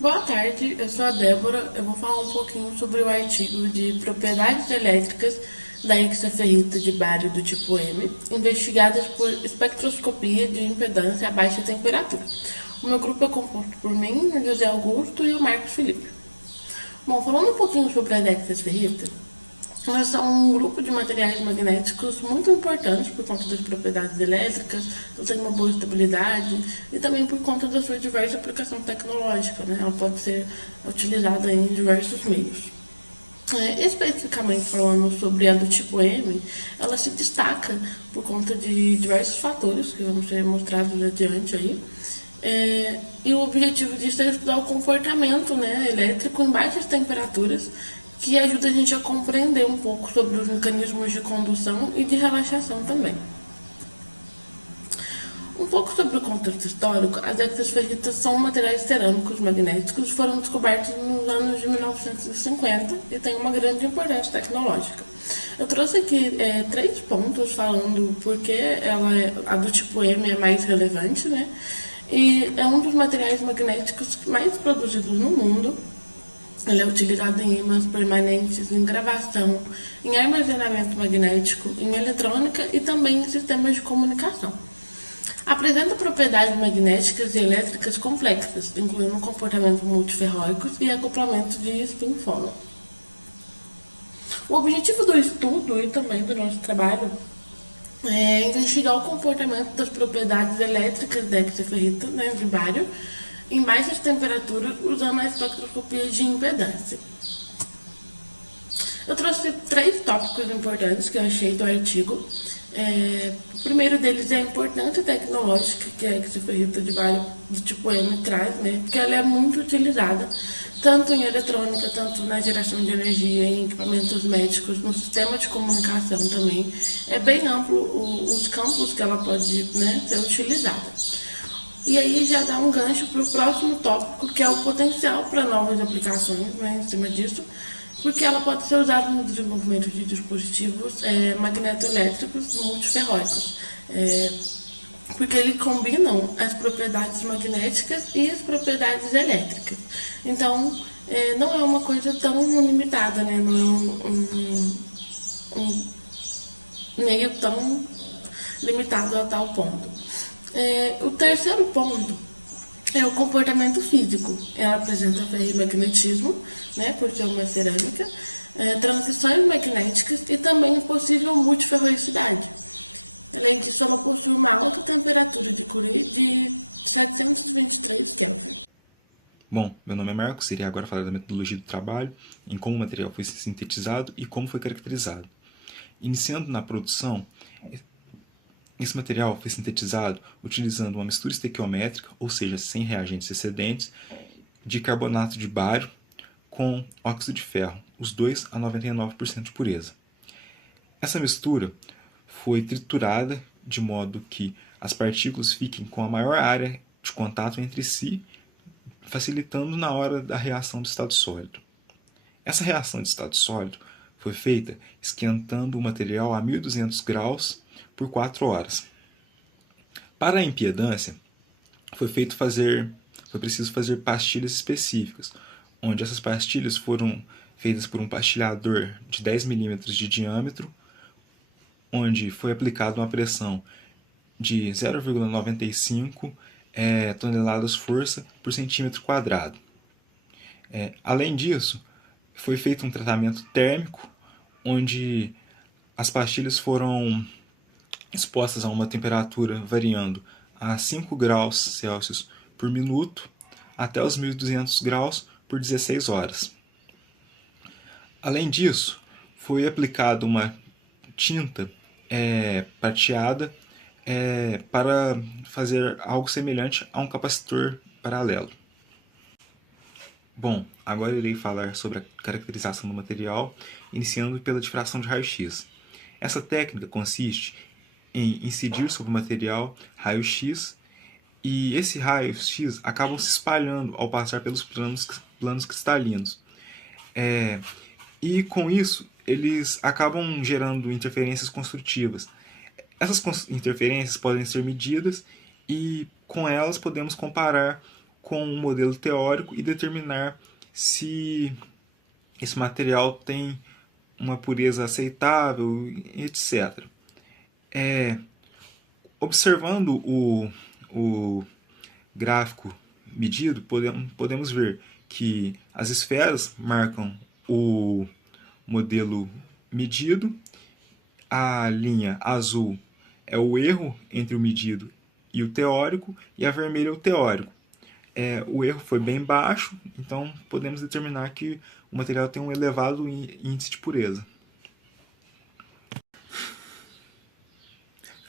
Boa tarde, eu sou a Débora. Eu vou falar um pouquinho sobre o artigo de propriedades elétricas da hexaferrita de bário do tipo M, investigadas por espectroscopia de impedância a baixa temperatura. O meu grupo é composto por mim, o José Augusto e o Marcos Felipe. Bom, falando um pouquinho sobre as hexaferrita, elas são um grupo de materiais magnéticos muito importantes por conta das propriedades elétricas, por ter uma boa estabilidade e também por conta da sua diversa aplicação tecnológica. Né? Ela pode ser utilizada em diversos meios. Especificamente falando sobre a do tipo M, ela se destaca por conta de diversos fatores que vão ser mostrados adiante aí. E o objetivo disso é estudar o comportamento, né, elétrico em baixas temperaturas, que ajuda a gente a compreender um pouco sobre os mecanismos de condução e de relaxação também. Um pouco sobre o contexto histórico, as hexaferritas são materiais cerâmicos magnéticos que foram descobertos nos anos de 1950 e têm uma grande importância tecnológica. Eu trouxe aqui três pontos falando por que a do tipo M é mais relevante, né? E é um dos materiais magnéticos mais produzidos no mundo. Ele é utilizado em ímãs permanentes, em gravação, em armazenamento magnético, em eletrônica e também em sistemas de comunicação. Apresenta propriedades magnéticas e elétricas complexas, incluindo comportamento multiferróicos e acoplamento de spin-fonon. O objetivo do estudo e também do nosso trabalho é investigar o comportamento das propriedades elétricas da hexaferrita, né, de bário, em baixas temperaturas usando a espectroscopia de impedância. Eu trouxe três tópicos importantes que eu achei do artigo. O primeiro deles é a importância tecnológica que a hexaferrita de bário do tipo M traz, né? Porque ela é muito utilizada, tanto em eletrônica, tanto na geração de energia, em equipamentos médicos, no sistema de comunicação também. É bem amplo os campos que ela pode, né, ser utilizada. E aí já dá um gancho para o próximo tópico, que é o potencial para novas aplicações, né, em cima disso, porque ela pode ser usada no desenvolvimento de dispositivos magnetoelétricos multiferróicos, porque eles combinam as propriedades magnéticas e as propriedades elétricas. Então, não é uma coisa tão limitada, né? Não é um meio tão limitado a tal ponto. O terceiro ponto é o comportamento físico. Ela apresenta ferrimagnetismo, né, por ser uma cerâmica, transições magnéticas e também possível multiferroicidade. Além disso, ela possui uma alta temperatura de Curie de 723 Kelvin. Bom, meu nome é Marcos, irei agora falar da metodologia do trabalho, em como o material foi sintetizado e como foi caracterizado. Iniciando na produção, esse material foi sintetizado utilizando uma mistura estequiométrica, ou seja, sem reagentes excedentes, de carbonato de bário com óxido de ferro, os dois a 99% de pureza. Essa mistura foi triturada de modo que as partículas fiquem com a maior área de contato entre si, facilitando na hora da reação do estado sólido. Essa reação de estado sólido foi feita esquentando o material a 1200 graus por 4 horas. Para a impedância, foi preciso fazer pastilhas específicas, onde essas pastilhas foram feitas por um pastilhador de 10 milímetros de diâmetro, onde foi aplicada uma pressão de 0,95 toneladas força por centímetro quadrado. Além disso, foi feito um tratamento térmico, onde as pastilhas foram expostas a uma temperatura variando a 5 graus Celsius por minuto até os 1200 graus por 16 horas. Além disso, foi aplicada uma tinta prateada para fazer algo semelhante a um capacitor paralelo. Bom, agora irei falar sobre a caracterização do material, iniciando pela difração de raio-x. Essa técnica consiste em incidir sobre o material raio-x e esse raio-x acabam se espalhando ao passar pelos planos cristalinos. E com isso, eles acabam gerando interferências construtivas. Essas interferências podem ser medidas e com elas podemos comparar com um modelo teórico e determinar se esse material tem uma pureza aceitável, etc. Observando o gráfico medido, podemos ver que as esferas marcam o modelo medido, a linha azul é o erro entre o medido e o teórico, e a vermelha é o teórico. O erro foi bem baixo, então podemos determinar que o material tem um elevado índice de pureza.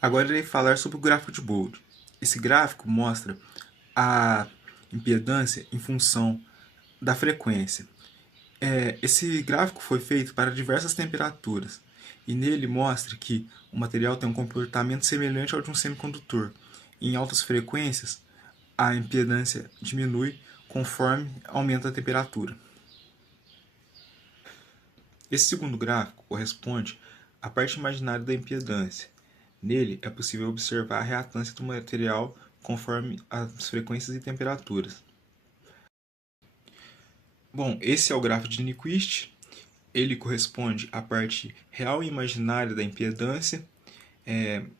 Agora irei falar sobre o gráfico de Bode. Esse gráfico mostra a impedância em função da frequência. Esse gráfico foi feito para diversas temperaturas e nele mostra que o material tem um comportamento semelhante ao de um semicondutor. Em altas frequências, a impedância diminui conforme aumenta a temperatura. Esse segundo gráfico corresponde à parte imaginária da impedância. Nele é possível observar a reatância do material conforme as frequências e temperaturas. Bom, esse é o gráfico de Nyquist. Ele corresponde à parte real e imaginária da impedância.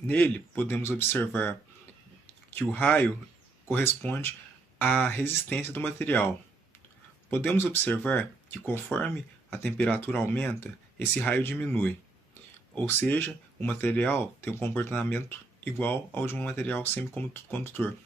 Nele podemos observar que o raio corresponde à resistência do material. Podemos observar que conforme a temperatura aumenta, esse raio diminui. Ou seja, o material tem um comportamento igual ao de um material semicondutor.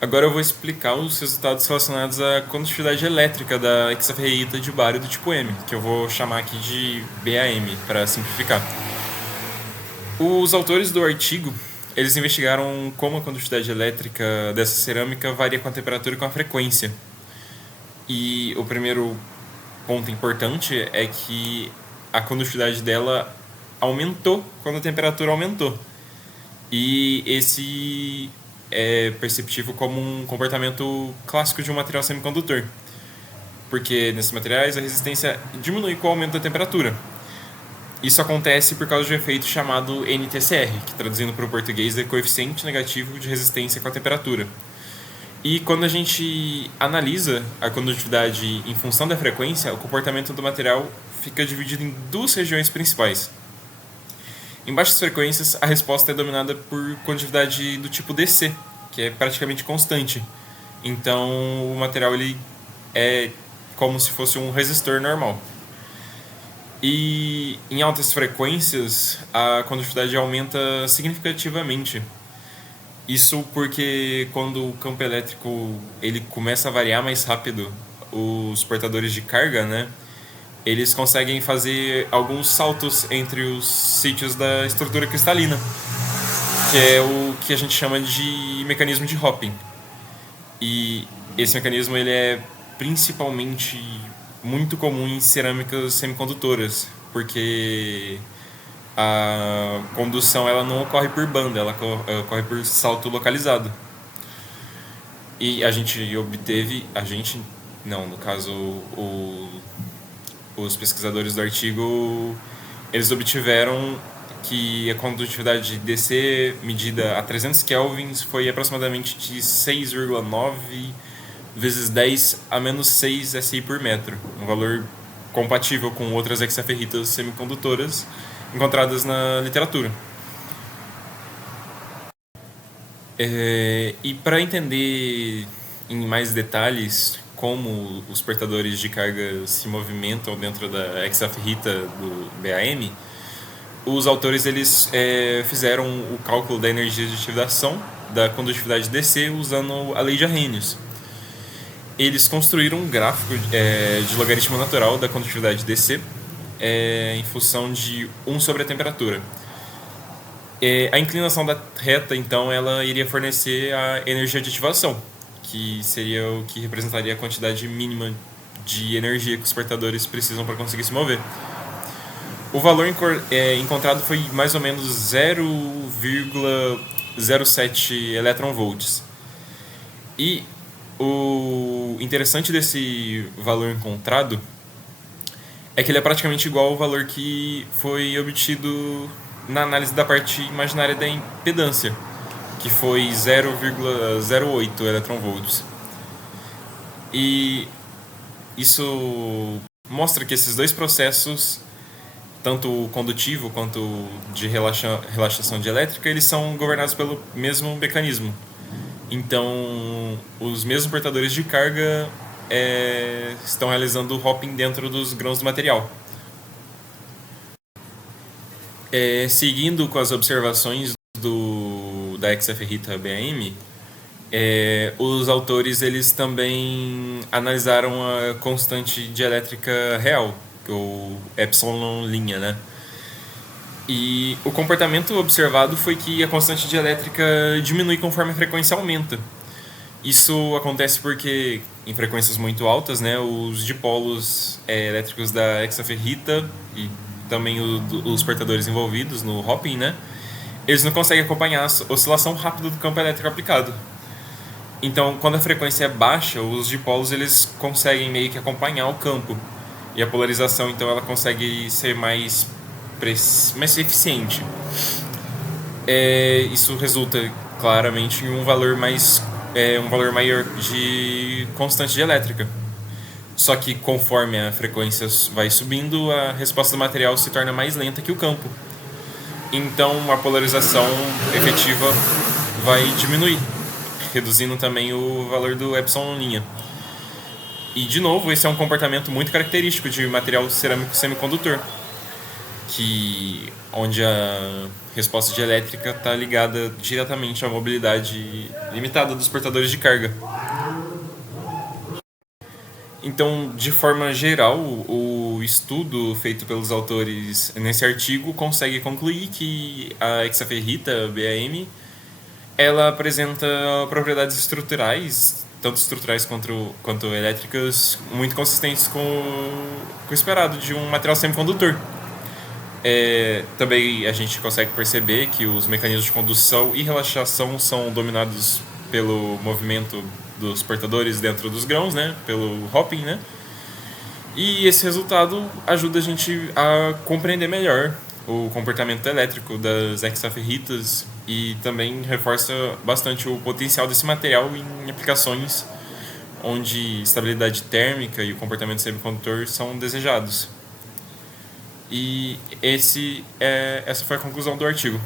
Agora eu vou explicar os resultados relacionados à condutividade elétrica da hexaferrita de bário do tipo M, que eu vou chamar aqui de BAM, para simplificar. Os autores do artigo, eles investigaram como a condutividade elétrica dessa cerâmica varia com a temperatura e com a frequência. E o primeiro ponto importante é que a condutividade dela aumentou quando a temperatura aumentou. E esse é perceptível como um comportamento clássico de um material semicondutor, porque nesses materiais a resistência diminui com o aumento da temperatura. Isso acontece por causa de um efeito chamado NTCR, que traduzindo para o português é coeficiente negativo de resistência com a temperatura. E quando a gente analisa a condutividade em função da frequência, o comportamento do material fica dividido em duas regiões principais. Em baixas frequências, a resposta é dominada por condutividade do tipo DC, que é praticamente constante. Então, o material ele é como se fosse um resistor normal. E em altas frequências, a condutividade aumenta significativamente. Isso porque quando o campo elétrico ele começa a variar mais rápido, os portadores de carga, né, eles conseguem fazer alguns saltos entre os sítios da estrutura cristalina, que é o que a gente chama de mecanismo de hopping. E esse mecanismo ele é principalmente muito comum em cerâmicas semicondutoras, porque a condução ela não ocorre por banda, ela ocorre por salto localizado. E no caso, os pesquisadores do artigo, eles obtiveram que a condutividade DC medida a 300 kelvins foi aproximadamente de 6,9 vezes 10 a menos 6 SI por metro, um valor compatível com outras hexaferritas semicondutoras encontradas na literatura. E para entender em mais detalhes como os portadores de carga se movimentam dentro da hexaferrita do BAM, os autores eles fizeram o cálculo da energia de ativação da condutividade DC usando a lei de Arrhenius. Eles construíram um gráfico de logaritmo natural da condutividade DC em função de 1 sobre a temperatura. A inclinação da reta, então, ela iria fornecer a energia de ativação, que seria o que representaria a quantidade mínima de energia que os portadores precisam para conseguir se mover. O valor encontrado foi mais ou menos 0,07 electronvolts. E o interessante desse valor encontrado é que ele é praticamente igual ao valor que foi obtido na análise da parte imaginária da impedância, que foi 0,08 eletronvolts. E isso mostra que esses dois processos, tanto o condutivo quanto de relaxação dielétrica, eles são governados pelo mesmo mecanismo. Então, os mesmos portadores de carga estão realizando o hopping dentro dos grãos do material. Seguindo com as observações da hexaferrita BAM, os autores eles também analisaram a constante dielétrica real, ou epsilon linha, né? E o comportamento observado foi que a constante dielétrica diminui conforme a frequência aumenta. Isso acontece porque, em frequências muito altas, né, os dipolos elétricos da hexaferrita e também os portadores envolvidos no hopping, né, eles não conseguem acompanhar a oscilação rápida do campo elétrico aplicado. Então, quando a frequência é baixa, os dipolos eles conseguem meio que acompanhar o campo. E a polarização, então, ela consegue ser mais eficiente. Isso resulta claramente em um valor maior de constante dielétrica. Só que conforme a frequência vai subindo, a resposta do material se torna mais lenta que o campo. Então a polarização efetiva vai diminuir, reduzindo também o valor do epsilon linha. E de novo, esse é um comportamento muito característico de material cerâmico semicondutor, onde a resposta dielétrica está ligada diretamente à mobilidade limitada dos portadores de carga. Então, de forma geral, o estudo feito pelos autores nesse artigo consegue concluir que a hexaferrita BAM ela apresenta propriedades estruturais, tanto estruturais quanto elétricas, muito consistentes com o esperado de um material semicondutor. Também a gente consegue perceber que os mecanismos de condução e relaxação são dominados pelo movimento dos portadores dentro dos grãos, né, pelo hopping, né? E esse resultado ajuda a gente a compreender melhor o comportamento elétrico das hexaferritas e também reforça bastante o potencial desse material em aplicações onde estabilidade térmica e o comportamento semicondutor são desejados. E essa foi a conclusão do artigo.